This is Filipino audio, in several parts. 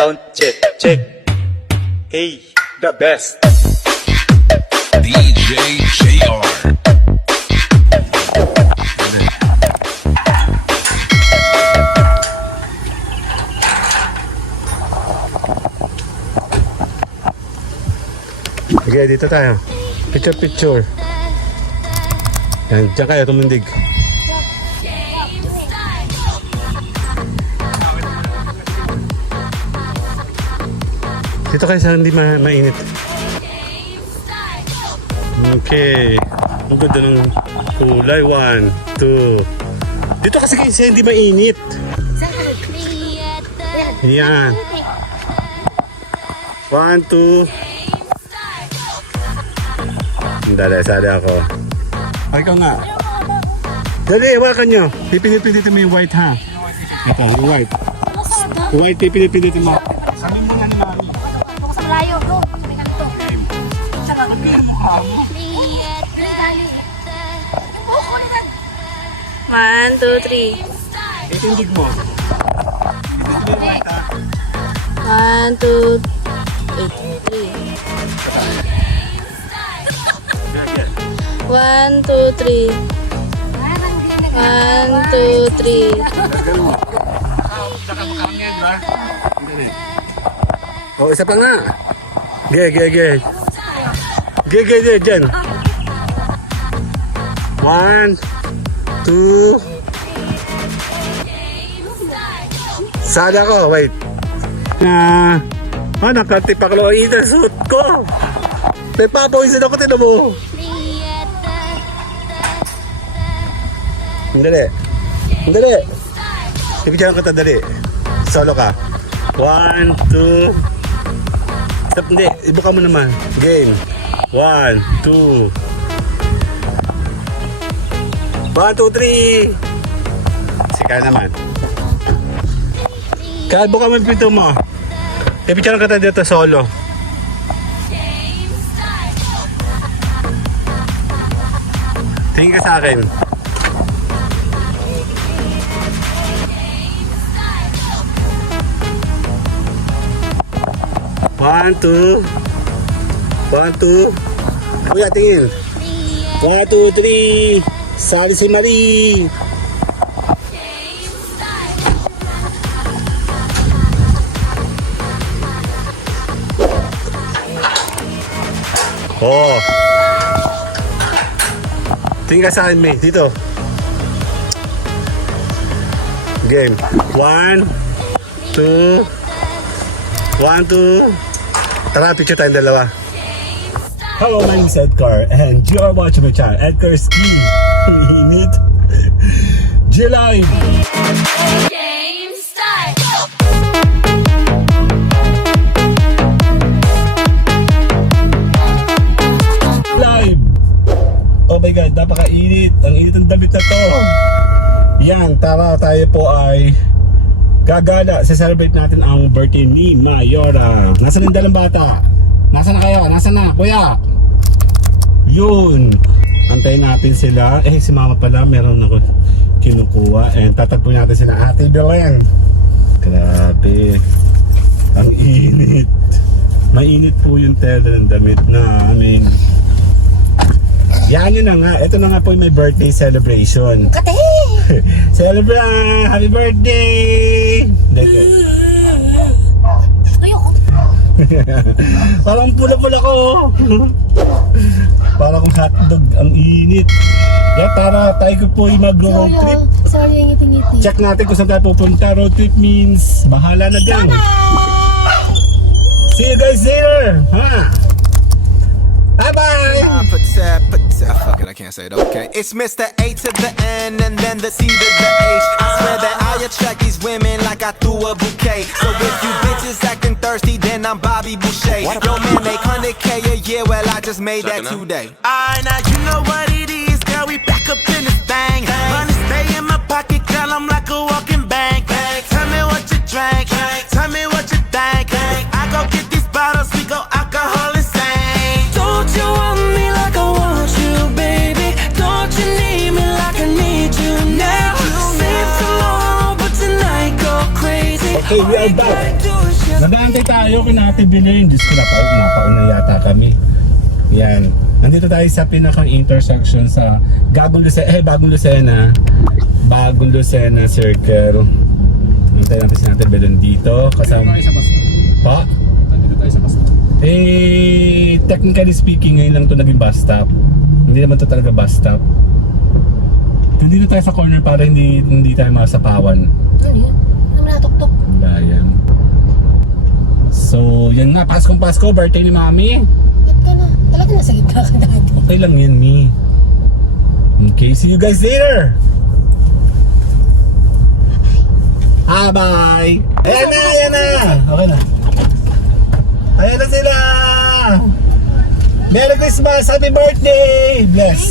Sound check, check. Hey, the best. DJ JR. Sige, dito tayo. Picture, picture. Yan, dyan kayo tumindig. Dito kayo sa hindi mainit. Okay. Ang ganda ng kulay. 1, 2. Dito kasi kayo sa hindi mainit. Yan. 1, 2. Dali, sali ako. Ay, ikaw nga. Dali, iwakan nyo. Pipinit-pinitin mo yung white, ha? Ito, yung white. Yung white, pipinit-pinitin mo. Sabi mo nga ni Mami. Ako sa malayo, bro. Sabi ka nito. Saka, ang kaya mo ka mo. 1, 2, 3. Itindig mo. Pipinit mo yung white, ha? 1, 2, 3. 1, 2, 3. 1, 2, 3. Ganun mo. Saka makarangyan, ba? Dali. O, isa pa nga. Ge. Ge, dyan. 1, 2. Sali ako, wait. Nakatipak ko ang suit ko. May papawisan ako, tinan mo. Dali. Ibigyan ko ito, dali. Solo ka. 1, 2. Stop, hindi. Ibuka mo naman. Game. 1, 2. 1, 2, 3. Sika naman. Kaya buka mo yung pinto mo. Ibigyan ko ito dito solo. Tingin ka sa akin. 1, 2. 1, 2. Kuya, tingin. 1, 2, 3. Sali si Marie. Oh. Tingin ka sa akin, May. Dito. Game. 1, 2. 1, 2. Tara, picture tayong dalawa. Hello, my name is Edgar and you are watching my channel, Edgar Ski. Init. G-Live. Game start. Live. Oh my God, napakainit. Ang init ng damit na to. Yan, tara, tayo po ay gagala, celebrate natin ang birthday ni Mayora. Nasaan yung dalang bata? Nasaan na kayo? Nasaan na, kuya? Yun. Antayin natin sila. Si mama pala, meron ako kinukuha. And tatagpo natin sila, Ate Belen. Grabe. Ang init. Mainit po yung tela ng damit namin. Yan yun na nga. Ito na nga po yung may birthday celebration. Kate! Celebrate! Happy birthday! Ayoko. Parang pula-pula ko. Parang hotdog. Ang init. Yan, tara, tayo po yung mag-road trip. Sorry, ngiti-ngiti. Check natin kung saan tayo pupunta. Road trip means bahala na gang. See you guys later. Ha? Bye-bye! Fuck it, I can't say it, okay. It's Mr. A to the N and then the C to the H. I swear that I attract these women like I threw a bouquet. So if you bitches acting thirsty, then I'm Bobby Boucher. Yo man, make 100K a year, well I just made that today. Alright, now you know what it is, girl, we back up in this thing. Money stay in my pocket, girl, I'm like a walking bank. Tell me what you drank, tell me what you think. I go get these bottles, we go alcohol insane. Don't you want me like I want you, baby? Don't you need me like I need you now? Save tomorrow, but tonight go crazy. Okay, we are back. Nadaantay tayo kina Ate Belen. Diyos ko, napauna yata kami. Yan. Nandito tayo sa pinakang intersection sa Bagong Lucena Circle. Nantay natin si Ate Belen dito. Kasama pa? Technically speaking, ngayon lang ito naging bus stop. Hindi naman ito talaga bus stop. Nandito tayo sa corner para hindi tayo masapawan. Ano yun? Ano natuktok? Wala yan. So, yan nga. Paskong Pasko, birthday ni Mami. Ba't ka na? Talaga nasa gitna ka dati. Okay lang yan, Mi. Okay, see you guys later! Bye! Ayan na! Okay na. Ayan na sila! Merry Christmas! Happy birthday! Bless!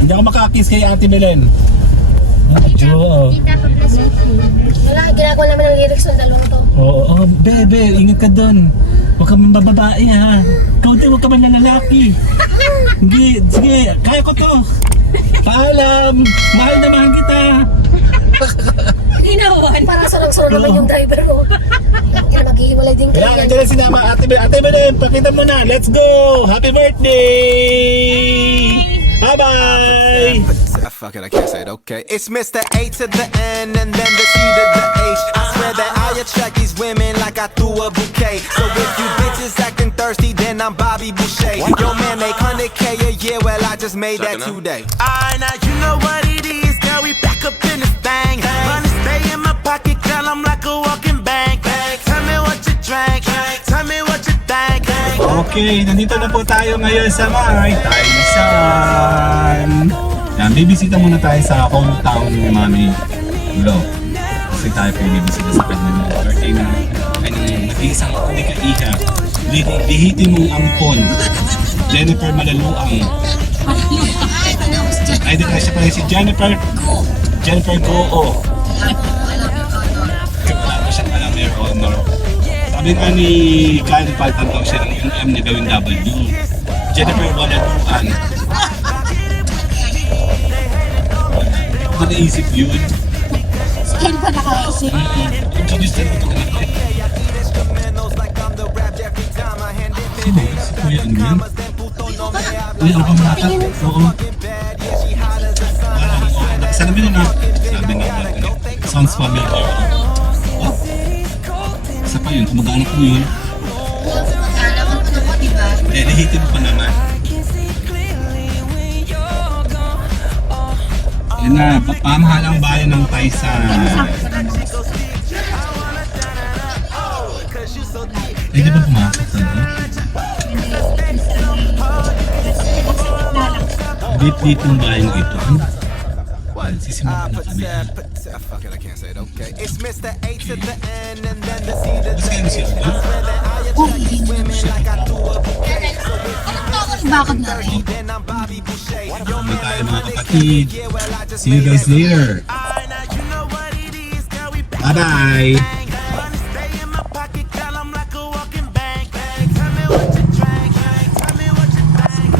Hindi ako makakiss kay Ate Belen. Jo. Wala, ginagawa naman ng lyrics ng dalawang to. Oo, bebe, ingat ka doon. Huwag ka man bababae ha. Ikaw din, huwag ka man lalaki. Hindi, sige, kaya ko to. Paalam, mahal na mahal kita. Ginawan. Parang sarang-sarang naman yung driver mo. Kaya maghihiwalay din kayo. Kailangan dyan si Nama. Ate Belen, pakita mo na. Let's go! Happy birthday! Bye-bye! Fuck it, I can't say it, okay. It's Mr. A to the N and then the C to the H. I swear that I attract these women like I threw a bouquet. So if you bitches acting thirsty, then I'm Bobby Boucher. Yo man make 100K a year, well I just made that today. Alright, now you know what it is, girl, we back up in this thing. Money stay in my pocket, girl, I'm like a walking bank. Tell me what you drank, tell me what you think. Okay, nandito na po tayo ngayon sa may Taisan. Yan, bibisita muna tayo sa hometown ni Mami Lo. Kasi tayo po bibisita sa kanya ng birthday na kanyang nag-iisang ka-iha. Lihitin mong ampon. Jennifer Malaluang. Ay, di na siya pala si Jennifer Goo. Wala mo siyang alam your honor. Sabi nga ni Kyle, paltan daw siya ng yung M na gawin W. Jennifer Malaluang. Ano naisip yun? Skin pa nakaisip. Introduce na ito kanina. Sino? Si Kuya ano yan? Uy, ang pamata. Oo. Sana mo na. Sabi nga natin. Sounds familiar. Oh. Isa pa yun. Kumag-anak mo yun. Alam mo na mo, diba? Lihitin mo pa naman. Yan na, pamahalang bayan ng Taisan. Eh, di ba pumasok sa ito? Deep yung bayan ito. Sisimula na kami. Fuck it, I can't say it, okay. It's Mr. A to the N and then the C to Mas the kayo H. siya, I no? swear that I attract these women like I threw a bouquet. So if you Bakit na rin? then I'm Bobby Boucher. Yo Ano man tayo make mga 100K a kapatid? year, well I just See you made guys that later. Alright, now you know what it is, girl, we back Bye-bye. Money stay in my pocket, girl, I'm like a walking bank. Tell me what you drank, tell me what you think.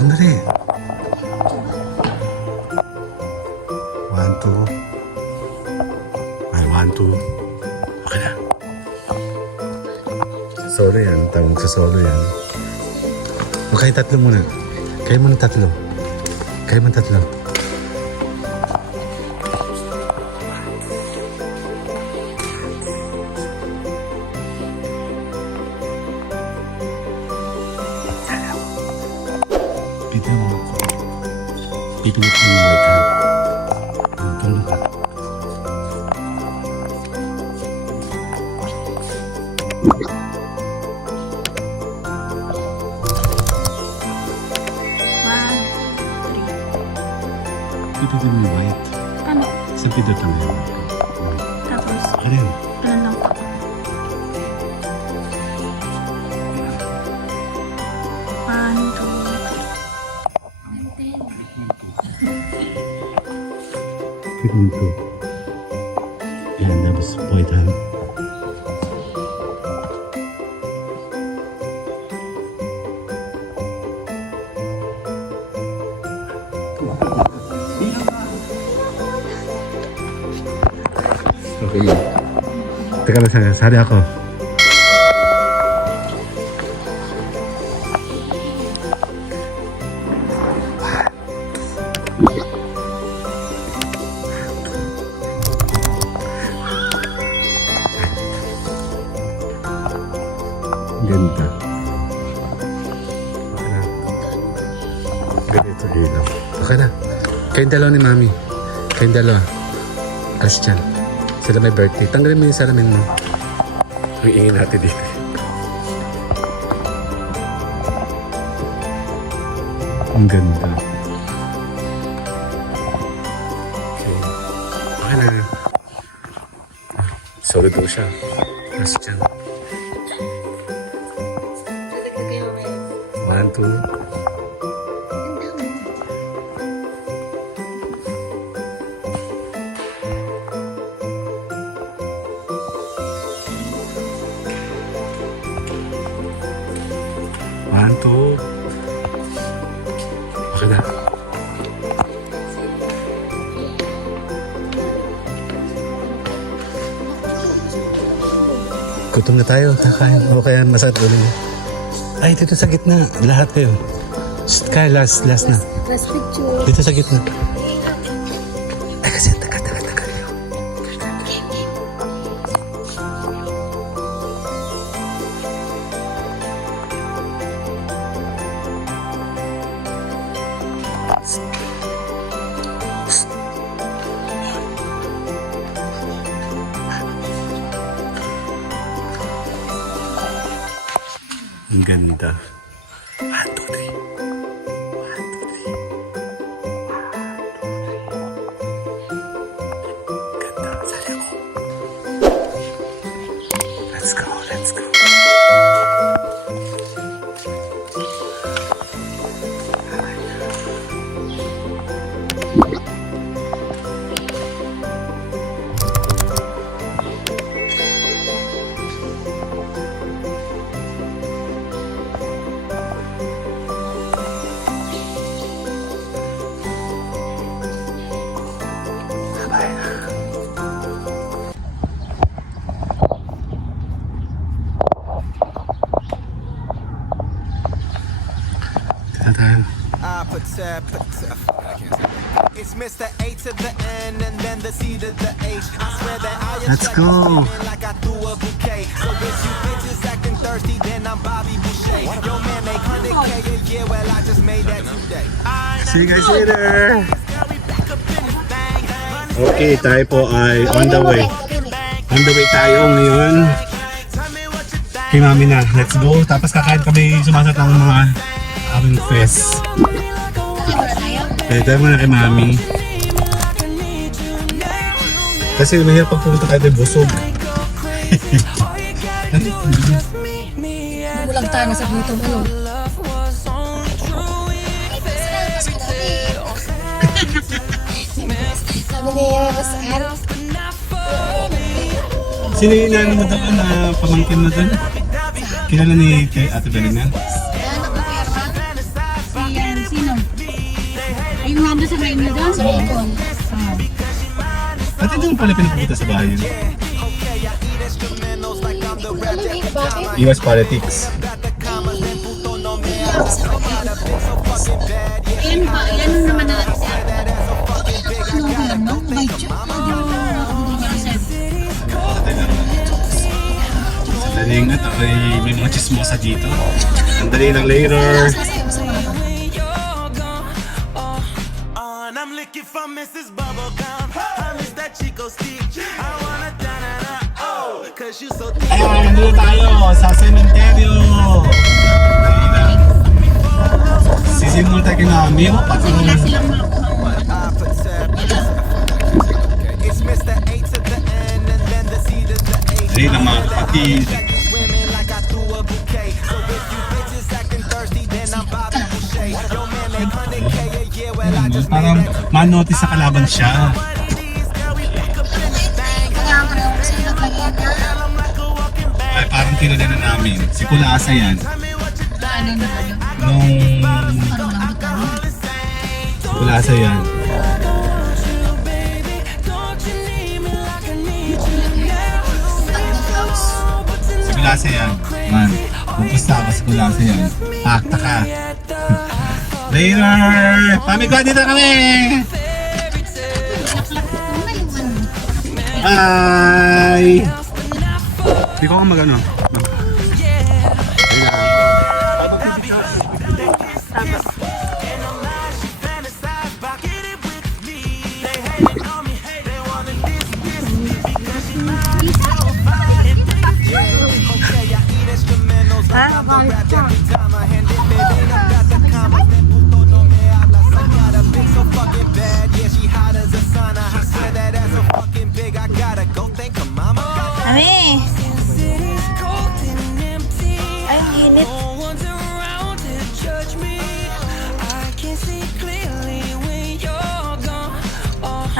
Andali. 1, 2. Ay, 1, 2. Okay na. Solo yan. Tawag sa solo yan. Okay, tatlo muna. Kayo muna tatlo. Kayo muna tatlo. Dito mo ako. Dito mo ako ng white hand. Ganun ka. Dito mo yung white. Ano? Sa pito tayo. Tapos, Ano yun? ano lang po? One, two, Dito mo ito. Yan, tapos white hand. Okay. Teka lang sana, sali ako. Ganda. Okay na. Ganito ilaw. Okay na. Kayong dalawa ni Mami. Kayong dalawa. Alas dyan. Sila may birthday. Tanggalin mo yung salamin mo. Ang ingin natin dito. Ang ganda. Okay. Okay na. Solid daw siya. Alas dyan. 1, 2. One, two. Okay na. Gutom na tayo. Kakain. O kaya masarap ulit. Ay, dito sa gitna. Lahat kayo. Shh, kaya last na. Last picture. Dito sa gitna. Ay, kasi tagal. Ang ganda. 1, 2, 3. 1, 2, 3. Ganda. Sali ako. Let's go. It's Mr. A to the N and then the C to the H. I swear that I Let's go. like I threw a bouquet. So if you bitches acting thirsty, then I'm Bobby Boucher. Yo man make 100K a year, well I just made that today. See you guys later. Okay, tayo po ay on the way. On the way tayo ngayon. Kay Mami na. Let's go. Tapos kakain kami sumasat ng mga aming fest. Kaya tayo muna kay Mami. Kasi mahirap pag pumunta kayo tayo busog. Bulag tayo na sa dito mo. Sabi niya, mas ano? Sino yung inaano mo doon na pamangkin mo doon? Kilala ni kay Ate Belina? anak ko pera. Si nando sa may mo doon? Sa Raycon. Pati doon pala pinapunta sa bahay yun. Alam eh, bakit? Iwas politics. Ayan ba? Ayan naman na lang siya. Ano ko lang no? By Diyo. Sandali nga, may mga chismosa dito. Sandali lang later. And I'm looking for Mrs. Bubblegum. I miss that Chico stick. I wanna oh, cause you so thick. Ayan, nandito tayo sa sementeryo. Sisimul tayo namin. Wala silang makuha. It's Mr. A to the N and then the C to the H. Hindi na mga kapatid. Women like I threw a bouquet. So if you bitches acting thirsty, then I'm Bobby Boucher. Yo man, make 100K a year. Well, I just made Parang that. manotis sa kalaban siya. Ay, parang kilala na namin. Si Kulasa yan. Ano na ano? Nung Parang lambutan. Kulasa yan. Si Kulasa yan. Man, pupusta ako si Kulasa yan. Takta ka. Later! Pamigwa dito kami! Hi! Di ko mag-ano. Ami! Ay, ang init.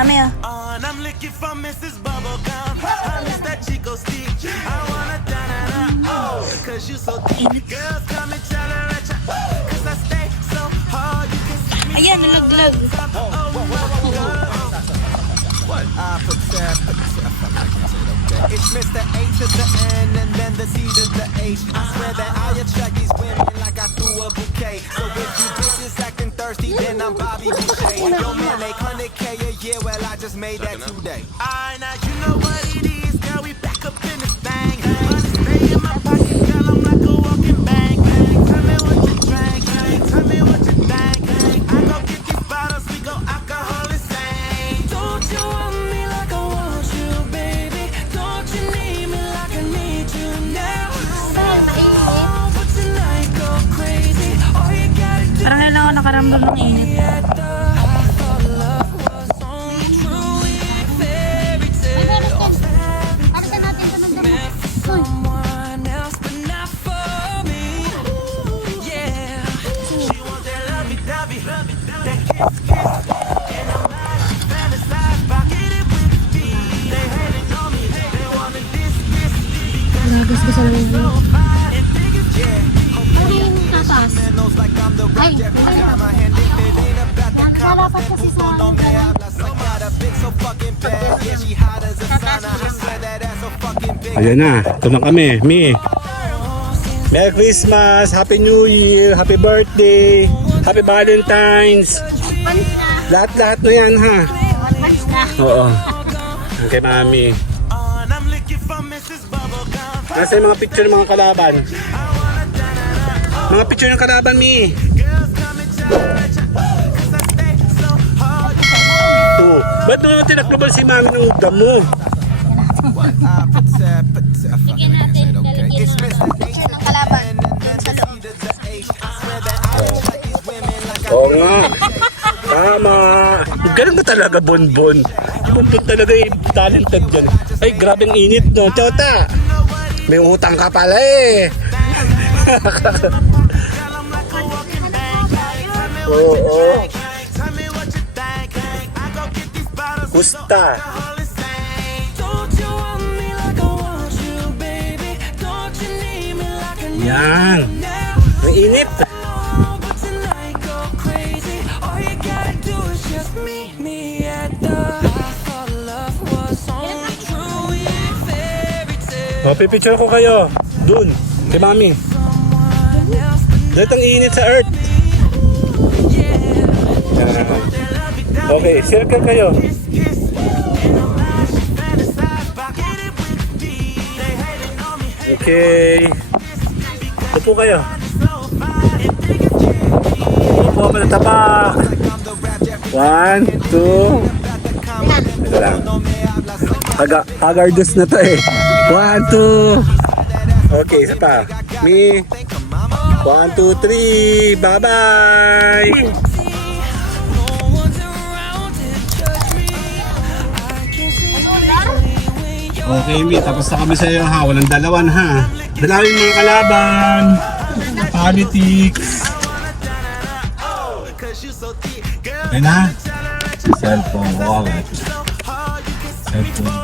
Ami ah. And I'm looking for Mrs. Bubblegum. I miss that Chico stick. I wanna oh, cause you so thick. Girls come and tell her at ya. Cause I stay so hard. You can see me. Ayan, nalaglag. It's Mr. A to the N and then the C to the H. I swear that I attract these women like I threw a bouquet. So if you bitches acting thirsty, then I'm Bobby Boucher. Yo man, make 100K a year. Well, I just made that today. Alright, now you know what it is, girl. We back up in this thing. Money stay in my pocket, girl. I'm like a walking bank. Tell me what you drank, tell me what you think. I go get these bottles, we go alcohol insane. Don't you want me like I want you, baby? Don't you need me like I need you now? Oh, but tonight go crazy. All you gotta do Parang na lang ako nakaramdam ng init. someone else, but not for me. Yeah, she wants that lovey-dovey, that kiss. And I'm not fantasize about getting with me. They hating on me, they wanna this because Gusto I'm so fine and think it's Ano yung tataas? knows like I'm the Ay, rock every time I hand it. It ain't about the commas, then puto no me hablas. I got a bitch so fucking bad, yeah, she hot as a sauna. I swear that ass so fucking big. Ayan na, ito na kami. Mi. Merry Christmas, Happy New Year, Happy Birthday, Happy Valentine's. Pants na. Lahat-lahat na yan ha. Pants na. Oo. Ang kay Mami. And I'm looking for Mrs. Bubblegum. Nasa yung mga picture ng mga kalaban. Mga picture ng kalaban, Mi. Girls come and tell her at ya, 'cause I stay so hard. Ito. Ba't naman tinaklubal si Mami ng damo? Bigyan natin, lalagyan mo ng picture ng kalaban. Sa loob. Oo nga. Tama. Ganun ka talaga, Bonbon. Yung Bonbon talaga talented yan. Ay, grabe ang init, no? Chota! May utang ka pala eh. Oo. Gusta. Yan. Ang init. But tonight go crazy. All you gotta do is O, pipicture ko kayo. Dun, kay mami. Dito ang init sa earth. Okay, circle kayo. Okay. Upo kayo. Upo pa na tapak. 1, 2. Ito lang. Hagardos na to eh. 1, 2. Okay, isa pa. Me. 1, 2, 3. Bye-bye. Okay, Mi. Tapos na kami sa iyo, ha. Walang dalawan, ha. Dalawin mga kalaban. Politics. Ayun na. Cellphone. Wallet. Cellphone.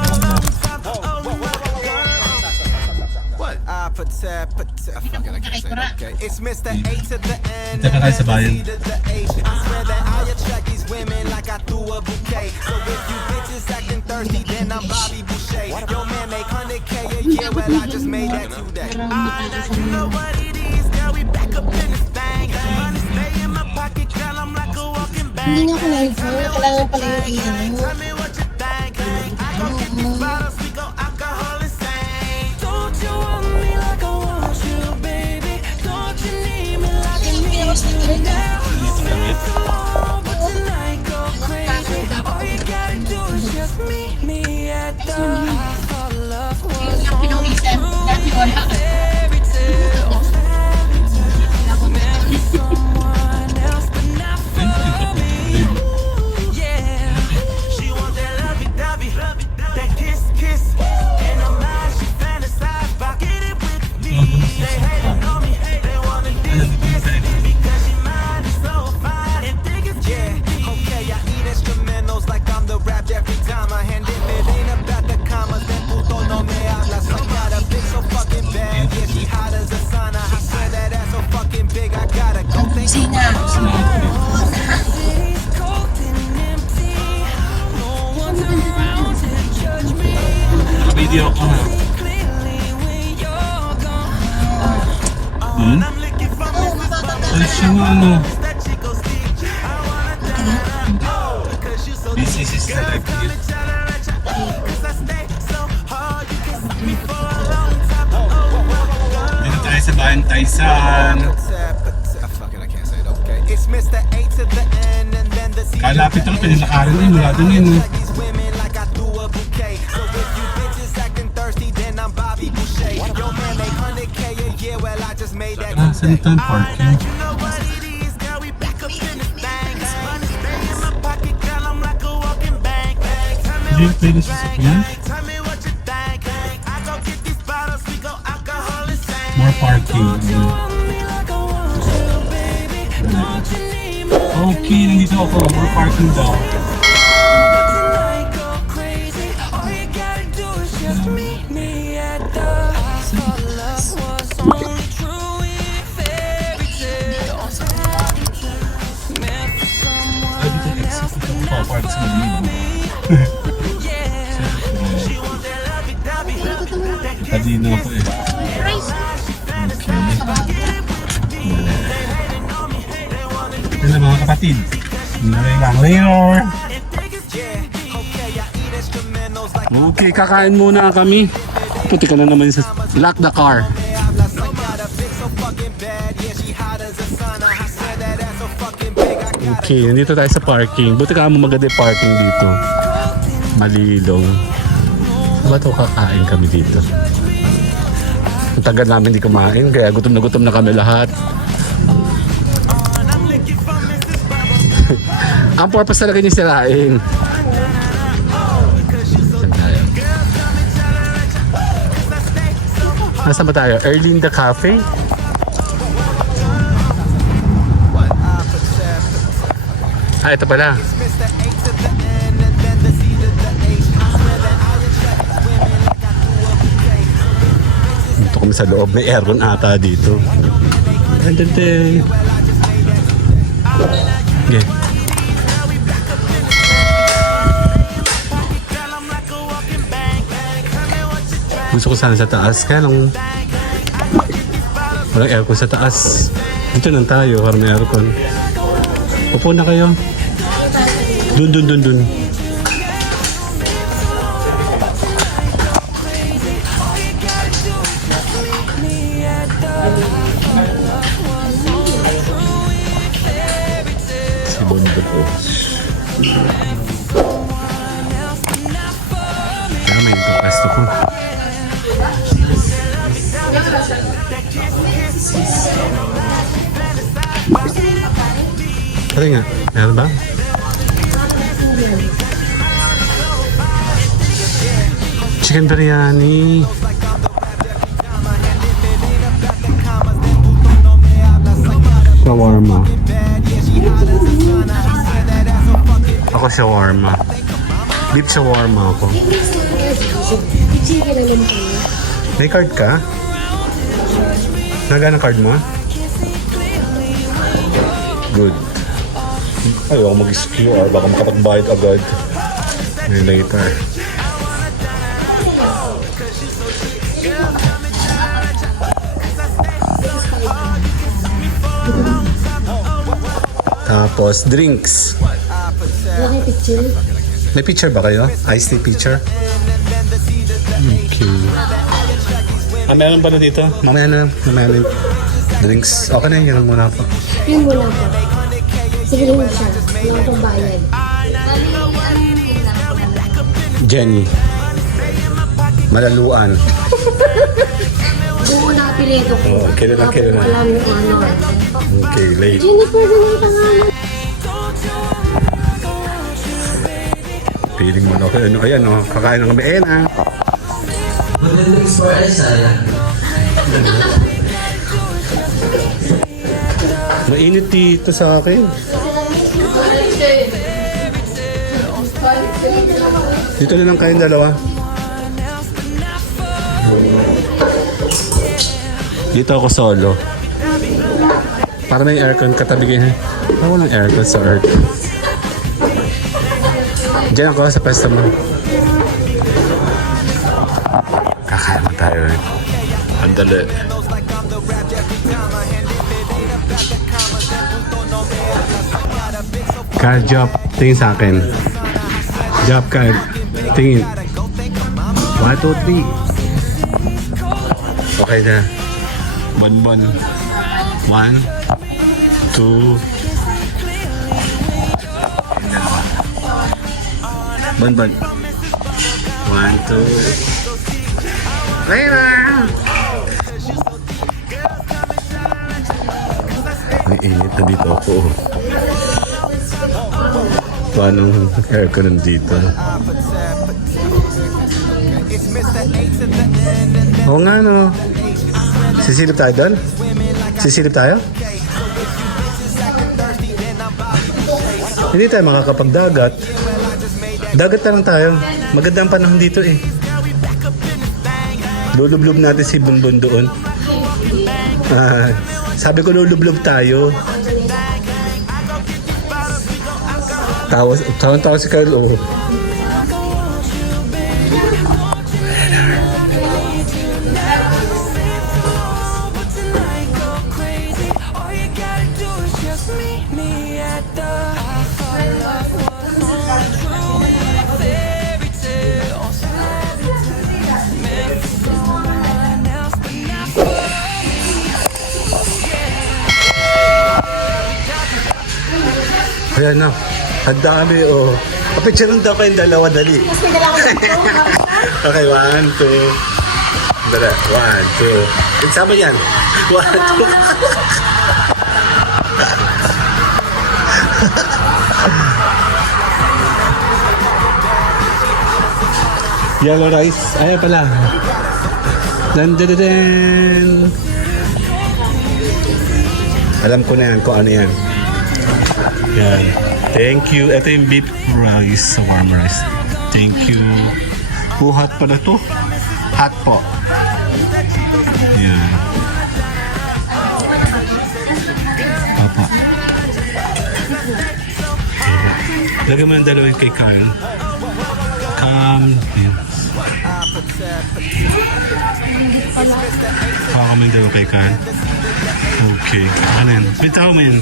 Wallet. Fuck it, I can't say it, okay. It's Mr. A to the N Ito na kayo sa bayan. to the H. I swear that I attract these women like I threw a bouquet. So if you bitches acting thirsty, then I'm Bobby Boucher. Yo man make 100K a year, well I just made that today. You know what it is, girl, we back up in this thing. Money stay in my pocket, girl, I'm like a walking bank. Hindi nga ako na-inform. Kailangan pala yung ano. Tell me what you think. I go get these bottles, we go alcohol insane. Don't you want me like I want you, baby? Don't you need me like I need you now? It's long, but tonight go crazy. All you gotta do is just meet me at the house. Our love was only true in fairy tales. Meant for someone else, but not for me. Yeah, she want that lovey-dovey, that kiss, and I'm not, she fantasize about get it with me. They hating on me, they wanna diss because she mine is so fine and think it's yeah. Okay, I eat instrumentals like I'm the rap Jeffrey Dahmer, and if it ain't about the commas, then puto no me hablas. I got a bitch so fucking bad, yeah, she hot as a sauna. I swear that ass so fucking big, I gotta go think. Video ko ha. Alis siya nga ano. This is his life. Dito tayo sa bayan Taysan. Kalapit ako, pinilakarin din. Wala dun yun. Ah, saan ito ang parking? Hindi yung pwede sa sakyan? More parking. Okay, nandito ako. More parking daw. Ay, dito exit ito. Papark sa Malibu. Kadino ako eh. Okay. Ito na mga kapatid. Naray lang later. Okay, kakain muna kami. Puti ka na naman sa lock the car. Okay, nandito tayo sa parking. Buti ka mo maganda yung parking dito. Malilong. Ba't o kakain kami dito? Ang tagal namin di kumain, kaya gutom na kami lahat. Ang purpose talaga niya sirain. Nasaan ba tayo? Erlinda Cafe? Ah, ito pala. Dito kami sa loob. May aircon ata dito. Andun din. Okay. Gusto ko sana sa taas, kaya lang walang aircon sa taas. Dito lang tayo para may aircon. Upo na kayo. Dun. Si Bondo po. Kaya may pagkasto ko. Pwede nga. Meron ba? Chicken biryani. Shawarma. Ako shawarma. Beef shawarma ako. Chicken naman po. May card ka? Nagana card mo? Good. Ayaw ako mag-QR. Baka makapagbayad agad. May later. Tapos, drinks. Laki picture. May picture ba kayo? Iced tea picture? Okay. Meron pala dito. Mamaya na. Drinks. Okay na yun. Yan muna po. Yun muna po. Sige mo siya. Wala pang bayad. Jenny. Malaluan. Doon mo na apelido ko. Oh, kailan. Alam yung ano. Okay, late. Jennifer din ang pangalan. Feeling mo na ako. Ano, ayan, oh. Kakain na kami. Ayan, ah. Mainit dito sa akin. Dito na lang kayong dalawa. Dito ako solo. Para may aircon katabi kayo. Walang aircon sa earth. Diyan ako sa pwesto mo. Kakain mo tayo eh. Ang dali. Card job. Tingin sa akin. Job card. Tingin. 1, 2, 3. Okay na. Bon. 1, 2. Bon. 1, 2. Later! May init na dito ako. Paano aircon nandito? Oo nga no. Sisilip tayo doon? Sisilip tayo? Hindi tayo makakapagdagat. Dagat na lang tayo. Maganda ang panahon dito eh. Lulublob natin si Bunbun doon. Sabi ko lulublob tayo. Tawa si Carlo. Ayan na. Ang dami, oh. Kapicture lang daw kayong dalawa, dali. Okay, 1, 2. Dala, 1, 2. Sama yan. 1, 2. Yellow rice. Ayan pala. Dan. Alam ko na yan kung ano yan. Yan. Thank you. Ito yung beef rice sa warm rice. Thank you. Hot pa na to. Hot po. Yan. Papa. Lagyan mo ng dalawa kay Carl. Yan. Kakamin daw kay Kan. Okay. Ano yan? Bitaw mo yun.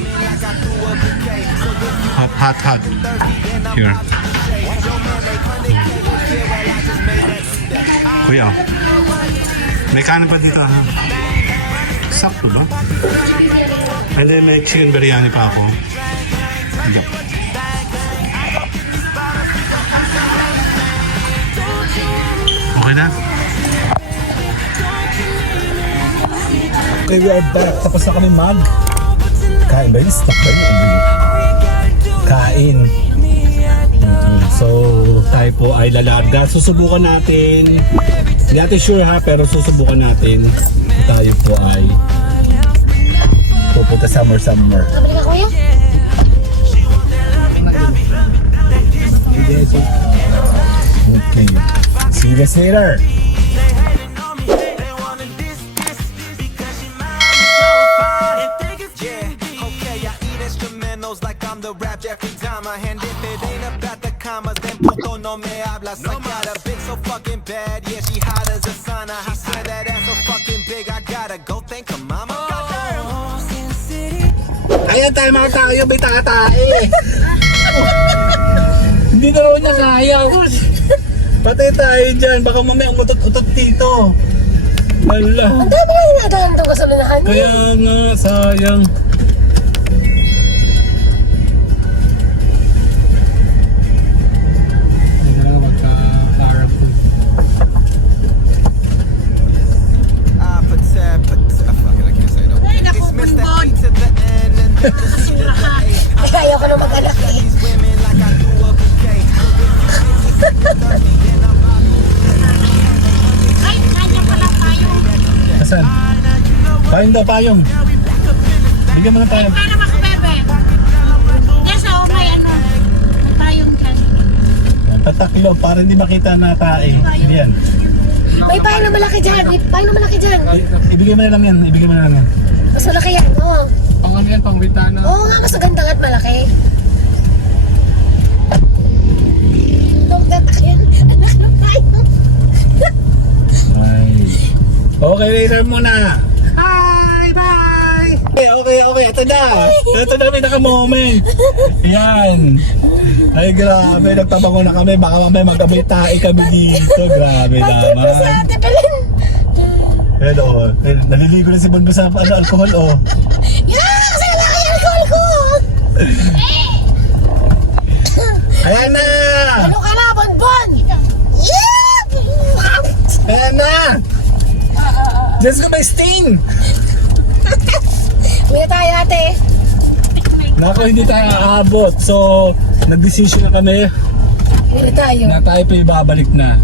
Hot. Here. Kuya, may kanin pa dito ha? Sakto ba? And then may chicken biryani pa ako. Yep. Okay na? Okay, we are back. Tapos na kami kain ba yun? Stop ba yun? Kain. So, tayo po ay lalarga. Susubukan natin. Hindi natin sure ha, pero susubukan natin. Tayo po ay pupunta somewhere. Kabili ka, kuya? Okay. See you guys later. Like I'm the rap Jeffrey Dahmer, and if it ain't about the commas, then puto no me hablas. I got a bitch so fucking bad, yeah, she hot as a sauna. I swear that ass so fucking big, I gotta go thank her mama. Ayan tayo mga tayo, may tatae. Hindi na raw niya kaya. Patay tayo dyan, baka mamaya umutot-utot dito. Hala. Ang dami na yung nadahan itong kasalinahan niya. Kaya nga, sayang. Ayaw ko na mag-anak eh. Ay, kanya pala tayo. Asan? Payong daw, payong. Bigyan mo ng payong. Para makabebe. Yes, oh, may ano. Tayong dyan. Patakilo para hindi makita na tae. Hindi yan. May payo na malaki dyan. May payo na malaki dyan. Ibigay mo na lang yan. Ibigay mo na lang yan. Mas malaki yan, oo. Pang ano yan, pang bitana. Oo nga, mas maganda nga't malaki. Nung tatak yan, anak na tayo. Ay. Okay, later muna. Bye! Bye! Okay. Ito na. Ito na, may naka-moment. Yan. Ay, grabe. Nagtabango na kami. Baka mamaya magkamay tae kami dito. Grabe Pag-trip mo sa naman. Ate Belen. Hello. Naliligo na si Bonbo sa alcohol, oh. Yeah! Kasi wala kayo alcohol ko! Ayan na! Ano ka na, Bonbon? Yeah! Ayan na! Let's go by Sting! Muna tayo, ate. Nako, hindi tayo aabot. So, nag-decision na kami Muna tayo. na tayo pa ibabalik na.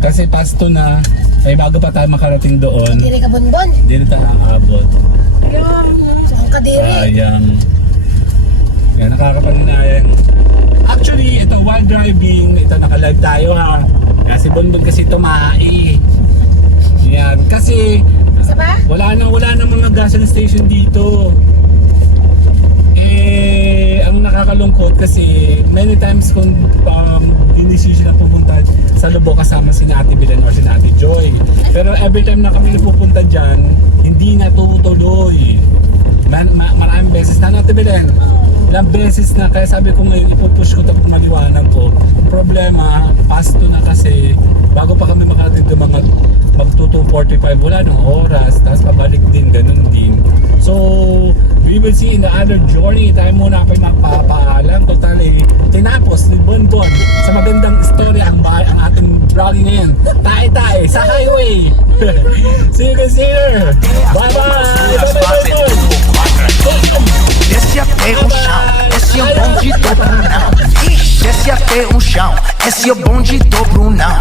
Kasi pasto na, ay bago pa tayo makarating doon, Diri ka, Bonbon. hindi na tayo aabot. So, ang kadiri. Sayang. Kaya nakakapaninayang. Actually, ito while driving, ito naka-live tayo ha. Kaya si Bonbon kasi tumae. Yan, kasi Isa pa? wala na mga gasoline station dito. Ang nakakalungkot kasi many times kung dinesisyon na pupunta sa Lobo kasama si Ate Belen or si Ate Joy. Pero every time na kami napupunta dyan, hindi natutuloy. Maraming beses na Ate Belen. Ilang beses na, kaya sabi ko ngayon ipupush ko tapos maliwanag ko. Ang problema, pasto na kasi bago pa kami makarating ng mga magto 2:45, wala nang oras, tapos pabalik din, ganun din. So, we will see in the other journey. Tayo muna pa magpapaalam. Totally, tinapos ni Bonbon sa magandang istorya ang ating vlogging ngayon. Tae-tae sa highway. See you guys later. Bye-bye. Bye-bye. Desce até o chão, esse é o bonde do Brunão. Desce até o chão, esse é o bonde do Brunão.